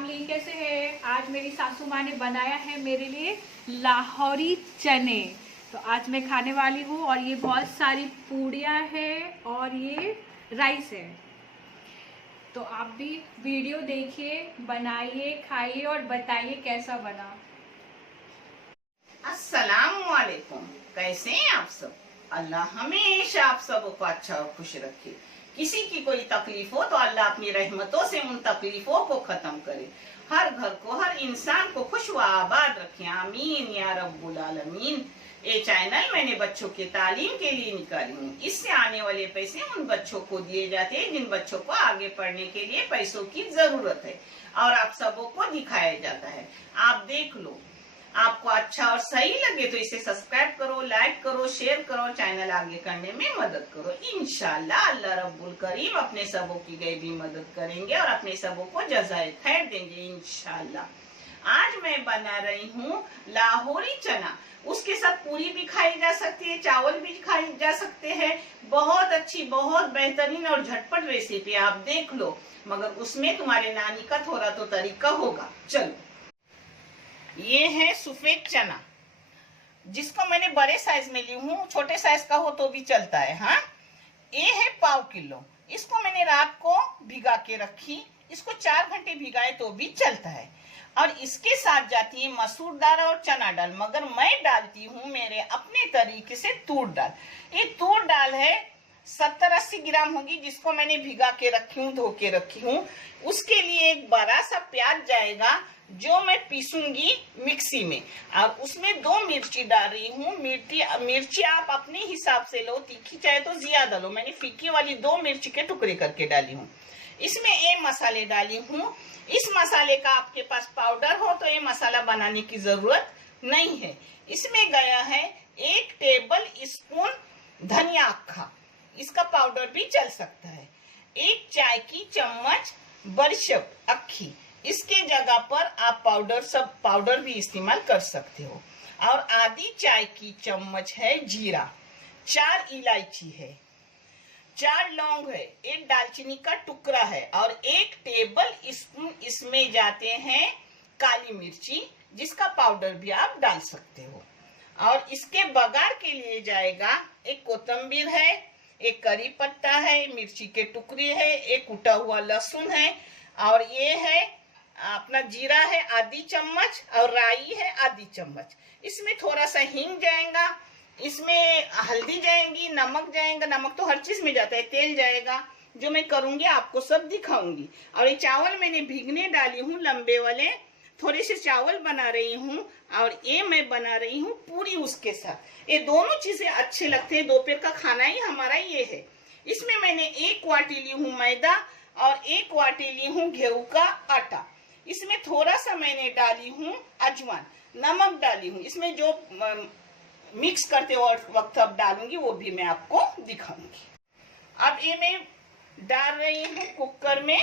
Family कैसे है। आज मेरी सासू माँ ने बनाया है मेरे लिए लाहौरी चने, तो आज मैं खाने वाली हूँ। और ये बहुत सारी पूड़ियाँ हैं और ये राइस है। तो आप भी वीडियो देखिए, बनाइए, खाइए और बताइए कैसा बना। अस्सलाम वालेकुम, कैसे हैं आप सब। अल्लाह हमेशा आप सबको अच्छा और खुश रखे। किसी की कोई तकलीफ हो तो अल्लाह अपनी रहमतों से उन तकलीफों को खत्म करे। हर घर को, हर इंसान को खुश व आबाद रखे, आमीन या रब्बुल आलमीन। ये चैनल मैंने बच्चों के तालीम के लिए निकाली हूँ। इससे आने वाले पैसे उन बच्चों को दिए जाते हैं जिन बच्चों को आगे पढ़ने के लिए पैसों की जरूरत है, और आप सबों को दिखाया जाता है। आप देख लो, आपको अच्छा और सही लगे तो इसे सब्सक्राइब करो, लाइक करो, शेयर करो, चैनल आगे करने में मदद करो। इंशाल्लाह अल्लाह रब्बुल करीम अपने सबों की गैबी मदद करेंगे और अपने सबों को जज़ाए खैर देंगे इंशाल्लाह। आज मैं बना रही हूँ लाहौरी चना। उसके साथ पूरी भी खाई जा सकती है, चावल भी खाई जा सकते हैं। बहुत अच्छी, बहुत बेहतरीन और झटपट रेसिपी, आप देख लो। मगर उसमें तुम्हारे नानी का थोड़ा तो तरीका होगा। चलो, ये है सफेद चना, जिसको मैंने बड़े साइज में ली हूँ। छोटे साइज का हो तो भी चलता है। हाँ, ये है पाव किलो। इसको मैंने रात को भिगा के रखी। इसको 4 घंटे भिगाए तो भी चलता है। और इसके साथ जाती है मसूर दाल और चना दाल, मगर मैं डालती हूँ मेरे अपने तरीके से तूर दाल। ये तूर दाल है 70-80 ग्राम होगी, जिसको मैंने भिगा के रखी हूँ, धो के रखी हूँ। उसके लिए एक बड़ा सा प्याज जाएगा जो मैं पीसूंगी मिक्सी में, और उसमें 2 मिर्ची डाल रही हूँ। मिर्ची आप अपने हिसाब से लो, तीखी चाहे तो ज्यादा लो। मैंने फीकी वाली 2 मिर्ची के टुकड़े करके डाली हूँ। इसमें ये मसाले डाली हूँ। इस मसाले का आपके पास पाउडर हो तो ये मसाला बनाने की जरूरत नहीं है। इसमें गया है 1 टेबल स्पून धनिया अक्खा, इसका पाउडर भी चल सकता है। 1 चाय की चम्मच बरशप अक्खी, इसके जगह पर आप पाउडर भी इस्तेमाल कर सकते हो। और आधी चाय की चम्मच है जीरा, 4 इलायची है, 4 लौंग है, 1 दालचीनी का टुकड़ा है, और 1 टेबल स्पून इसमें जाते हैं काली मिर्ची, जिसका पाउडर भी आप डाल सकते हो। और इसके बघार के लिए जाएगा 1 कोतंबीर है, 1 करी पत्ता है, मिर्ची के टुकड़े है, 1 कुटा हुआ लहसुन है, और ये है अपना जीरा है आधी चम्मच, और राई है आधी चम्मच। इसमें थोड़ा सा हींग जाएगा, इसमें हल्दी जाएंगी, नमक जाएगा, नमक तो हर चीज में जाता है, तेल जाएगा। जो मैं करूंगी आपको सब दिखाऊंगी। और ये चावल मैंने भीगने डाली हूँ, लंबे वाले थोड़े से चावल बना रही हूँ, और ये मैं बना रही हूँ पूरी उसके साथ। ये दोनों चीजें अच्छे लगते हैं, दोपहर का खाना ही हमारा ये है। इसमें मैंने 1 वाटी ली हूँ मैदा और 1 वाटी ली हूँ गेहूं का आटा। इसमें थोड़ा सा मैंने डाली हूँ अजवाइन, नमक डाली हूँ। इसमें जो मिक्स करते वक्त अब डालूंगी वो भी मैं आपको दिखाऊंगी। अब ये मैं डाल रही हूँ कुकर में।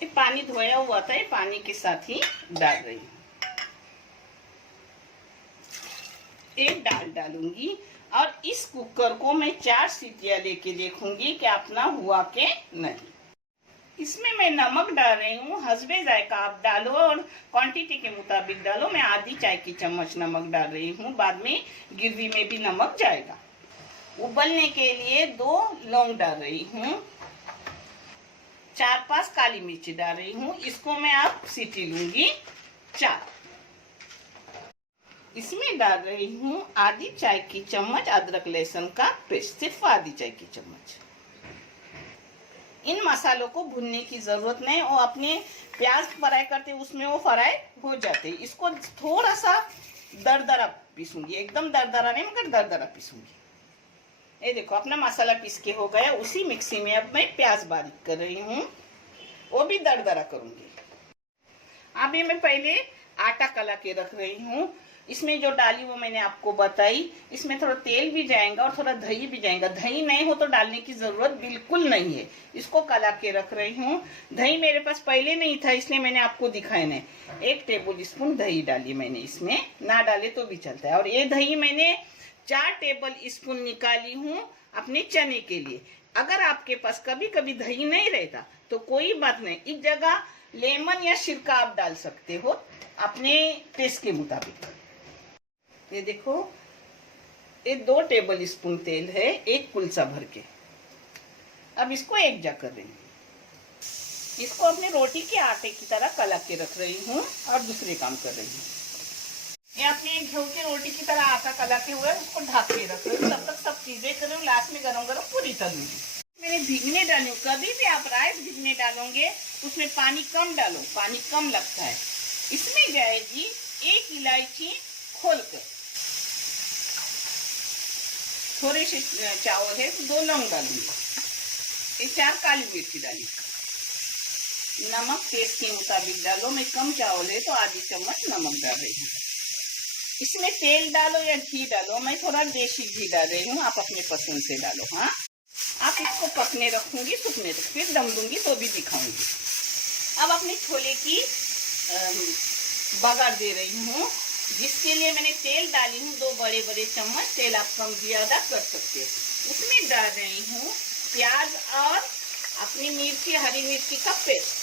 ये पानी धोया हुआ था, ये पानी के साथ ही डाल रही हूँ। एक दाल डालूंगी, और इस कुकर को मैं 4 सीटियां लेके देखूंगी कि अपना हुआ के नहीं। इसमें मैं नमक डाल रही हूँ, हस्बे जायका आप डालो और क्वांटिटी के मुताबिक डालो। मैं आधी चाय की चम्मच नमक डाल रही हूँ, बाद में गिरवी में भी नमक जाएगा। उबलने के लिए 2 लौंग डाल रही हूँ, 4-5 काली मिर्ची डाल रही हूँ। इसको मैं आप सीटी लूंगी 4। इसमें डाल रही हूँ आधी चाय की चम्मच अदरक लहसुन का पेस्ट, सिर्फ आधी चाय की चम्मच। इन मसालों को भूनने की जरूरत नहीं, वो अपने प्याज फ्राई करते उसमें वो फ्राई हो जाते। इसको थोड़ा सा दरदरा पीसूंगी, एकदम दरदरा नहीं मगर दरदरा पीसूंगी। ये देखो अपना मसाला पीस के हो गया। उसी मिक्सी में अब मैं प्याज बारीक कर रही हूँ, वो भी दरदरा करूंगी। अब ये मैं पहले आटा कला के रख रही हूँ। इसमें जो डाली वो मैंने आपको बताई। इसमें थोड़ा तेल भी जाएगा और थोड़ा दही भी जाएगा। दही नहीं हो तो डालने की जरूरत बिल्कुल नहीं है। इसको कला के रख रही हूँ। दही मेरे पास पहले नहीं था, इसलिए मैंने आपको दिखाया नहीं। 1 टेबल स्पून दही डाली मैंने, इसमें ना डाले तो भी चलता है। और ये दही मैंने 4 टेबल स्पून निकाली हूँ अपने चने के लिए। अगर आपके पास कभी कभी दही नहीं रहता तो कोई बात नहीं, इस जगह लेमन या सिरका आप डाल सकते हो अपने टेस्ट के मुताबिक। ये देखो, ये 2 टेबल स्पून तेल है एक कुलसा भर के। अब इसको एक जगह कर रही हूँ। इसको अपने रोटी के आटे की तरह कला के रख रही हूँ और दूसरे काम कर रही हूँ। ये अपने गेहूं की रोटी की तरह आटा कला के हुए उसको ढक के रख रही हूँ। तब तक सब चीजें कर रही हूँ। लास्ट में गरम गरम पूरी तलूंगी। मैंने भीगने डाली हूँ। कभी भी आप राइस भीगने डालोगे उसमें पानी कम डालो, पानी कम लगता है। इसमें जाएगी 1 इलायची खोल कर, थोड़े से चावल है 2 लौंग डालूंगी, 4 काली मिर्ची डाली। नमक टेस्ट के मुताबिक डालो। मैं कम चावल है तो आधी चम्मच नमक डाल रही हूँ। इसमें तेल डालो या घी डालो, मैं थोड़ा देसी घी डाल रही हूँ, आप अपने पसंद से डालो। हाँ, आप इसको पकने रखूंगी, सूखने तक, फिर दम दूंगी तो भी दिखाऊंगी। अब अपने छोले की बघार दे रही हूँ, जिसके लिए मैंने तेल डाली हूँ 2 बड़े बड़े चम्मच। तेल आप कम ज्यादा कर सकते हो। उसमें डाल रही हूँ प्याज और अपनी मिर्ची, हरी मिर्ची का पेस्ट।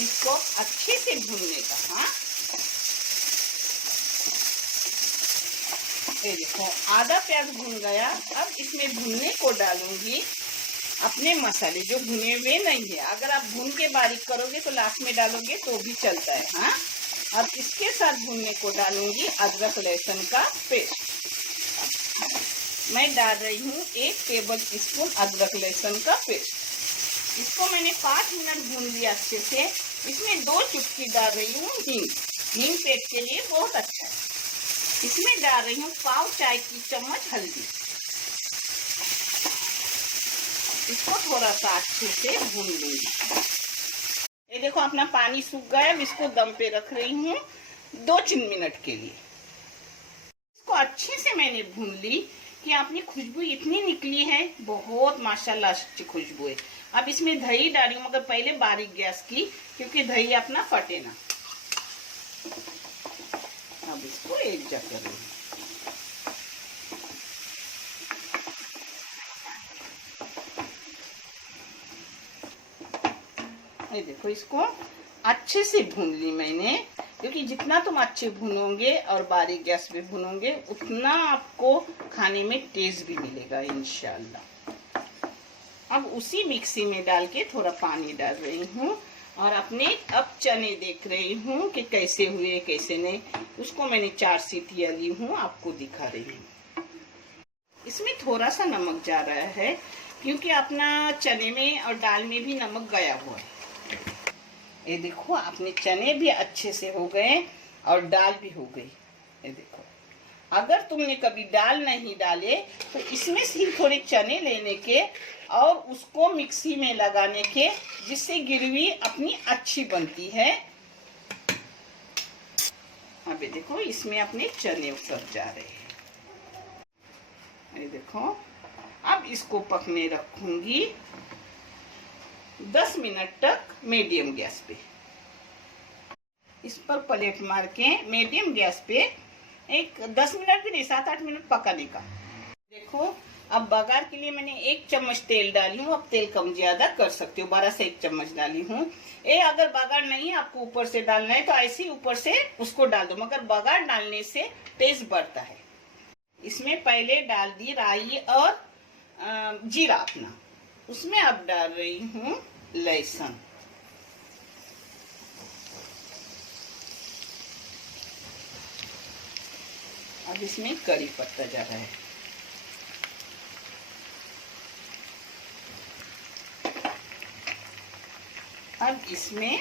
इसको अच्छे से भूनने का। हाँ, ये देखो आधा प्याज भून गया। अब इसमें भूनने को डालूंगी अपने मसाले जो भुने हुए नहीं है। अगर आप भून के बारीक करोगे तो लास्ट में डालोगे तो भी चलता है। हाँ, अब इसके साथ भूनने को डालूंगी अदरक लहसुन का पेस्ट। मैं डाल रही हूँ 1 टेबल स्पून अदरक लहसुन का पेस्ट। इसको मैंने 5 मिनट भून लिया अच्छे से। इसमें 2 चुटकी डाल रही हूँ हींग। हींग पेट के लिए बहुत अच्छा है। इसमें डाल रही हूँ पाव चाय की चम्मच हल्दी। इसको थोड़ा सा अच्छे से भून लूंगी। ये देखो अपना पानी सूख गया। अब इसको दम पे रख रही हूँ 2-3 मिनट के लिए। इसको अच्छे से मैंने भून ली कि अपनी खुशबू इतनी निकली है, बहुत माशाल्लाह अच्छी खुशबू है। अब इसमें दही डाली हूँ, मगर पहले बारीक गैस की, क्योंकि दही अपना फटे ना। अब इसको एक जगह कर लूँ। ये देखो, इसको अच्छे से भून ली मैंने, क्योंकि जितना तुम अच्छे भूनोगे और बारीक गैस पे भूनोगे उतना आपको खाने में टेस्ट भी मिलेगा इंशाल्लाह। अब उसी मिक्सी में डाल के थोड़ा पानी डाल रही हूँ और अपने अब चने देख रही हूँ कि कैसे हुए कैसे नहीं। उसको मैंने 4 सीटियाँ ली हूँ, आपको दिखा रही हूँ। इसमें थोड़ा सा नमक जा रहा है क्योंकि अपना चने में और दाल में भी नमक गया हुआ है। ये देखो अपने चने भी अच्छे से हो गए और दाल भी हो गई। ये देखो, अगर तुमने कभी दाल नहीं डाले तो इसमें से ही थोड़े चने लेने के और उसको मिक्सी में लगाने के, जिससे गिरवी अपनी अच्छी बनती है। अब ये देखो, इसमें अपने चने सब जा रहे हैं। ये देखो, अब इसको पकने रखूंगी 10 मिनट तक मीडियम गैस पे। इस पर प्लेट मार के मीडियम गैस पे एक 10 मिनट भी नहीं, 7-8 मिनट पकाने का। देखो, अब बघार के लिए मैंने 1 चम्मच तेल डाली हूँ। अब तेल कम ज्यादा कर सकते हो, 12 से 1 चम्मच डाली हूँ। ये अगर बघार नहीं आपको ऊपर से डालना है तो ऐसे ही ऊपर से उसको डाल दो, मगर बघार डालने से टेस्ट बढ़ता है। इसमें पहले डाल दी राई और जीरा अपना। उसमें अब डाल रही हूँ लहसुन। अब इसमें करी पत्ता जा रहा है। अब इसमें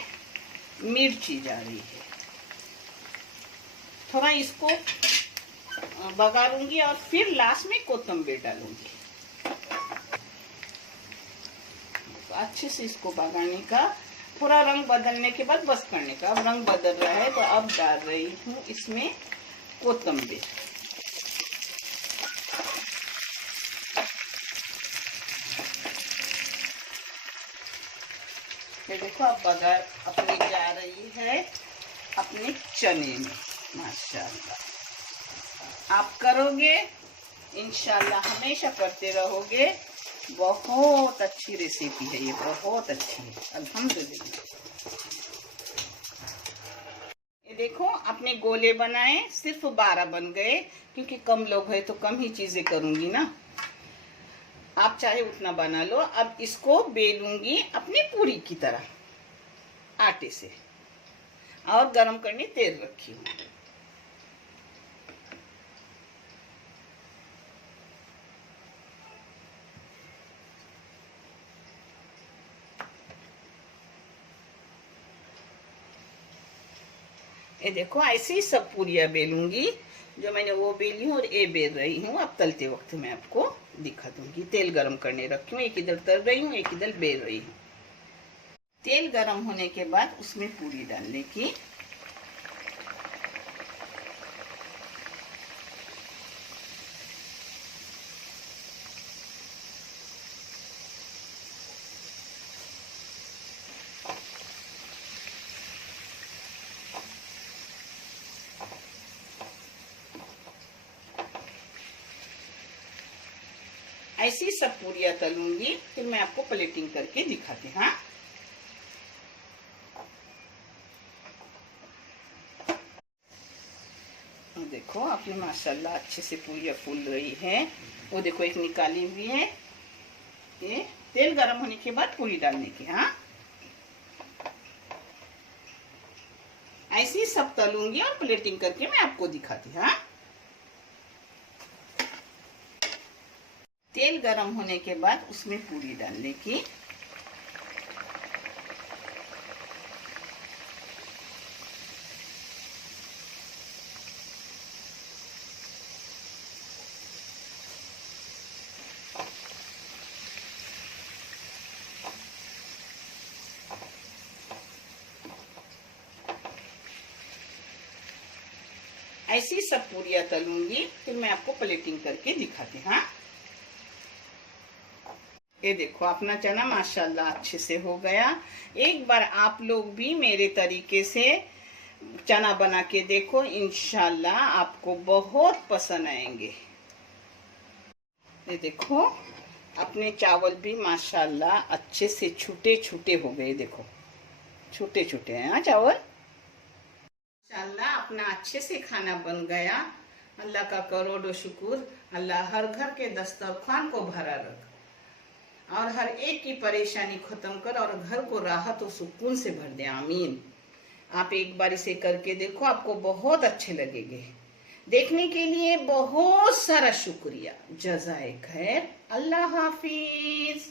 मिर्ची जा रही है। थोड़ा इसको बघारूंगी और फिर लास्ट में कोतंबीर डालूंगी। तो अच्छे से इसको बघारने का, थोड़ा रंग बदलने के बाद बस करने का। अब रंग बदल रहा है तो अब डाल रही हूँ इसमें कोतंबीर। ये देखो, अब बघार अपनी जा रही है अपने चने में। माशाल्लाह, आप करोगे इंशाल्लाह, हमेशा करते रहोगे बहुत अच्छी रेसिपी है ये, बहुत अच्छी है अल्हम्दुलिल्लाह। ये देखो अपने गोले बनाए, सिर्फ 12 बन गए, क्योंकि कम लोग हैं तो कम ही चीजें करूंगी ना। आप चाहे उतना बना लो। अब इसको बेलूंगी अपनी पूरी की तरह आटे से, और गरम करने तेल रखी हूँ। ये देखो ऐसे ही सब पूरियां बेलूंगी, जो मैंने वो बेली हूँ और ये बेल रही हूँ। अब तलते वक्त मैं आपको दिखा दूंगी। तेल गरम करने रखी हूँ, एक इधर तल रही हूँ, एक इधर बेल रही हूँ। तेल गरम होने के बाद उसमें पूरी डालने की। ऐसी सब पूरियां तलूंगी, फिर मैं आपको प्लेटिंग करके दिखाती हूँ। हाँ, देखो अपने माशाल्लाह अच्छे से पूरियां फूल रही है। वो देखो एक निकाली हुई है। ये तेल गरम होने के बाद पूरी डालने की। हाँ, ऐसी सब तलूंगी और प्लेटिंग करके मैं आपको दिखाती हूँ। हाँ, तेल गरम होने के बाद उसमें पूरी डालने की। ऐसी सब पूरियां तलूंगी, फिर मैं आपको प्लेटिंग करके दिखाती हूँ। हाँ, ये देखो अपना चना माशाल्लाह अच्छे से हो गया। एक बार आप लोग भी मेरे तरीके से चना बना के देखो, इंशाल्लाह आपको बहुत पसंद आएंगे। ये देखो अपने चावल भी माशाल्लाह अच्छे से छोटे छोटे हो गए। देखो छोटे छोटे हैं हाँ चावल। माशाल्लाह अपना अच्छे से खाना बन गया। अल्लाह का करोड़ों शुक्र। अल्लाह हर घर के दस्तरखान को भरा रख और हर एक की परेशानी खत्म कर और घर को राहत और सुकून से भर दे। आमीन। आप एक बार इसे करके देखो, आपको बहुत अच्छे लगेंगे। देखने के लिए बहुत सारा शुक्रिया। जज़ाए खैर। अल्लाह हाफिज।